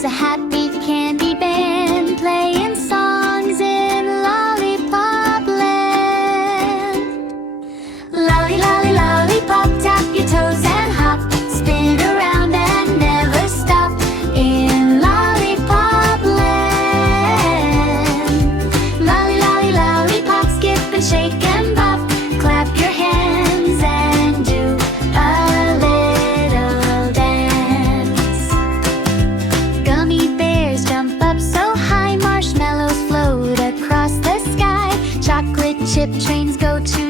It's a happy candy band playing songs in Lollipop Land. Lolly, lolly, lollipop, tap your toes and hop, spin around and never stop in Lollipop Land. Lolly, lolly, lollipop, skip and shake and bop, clap your hands and do a little dance. Gummy bears jump up so high, marshmallows float across the sky, chocolate chip trains go to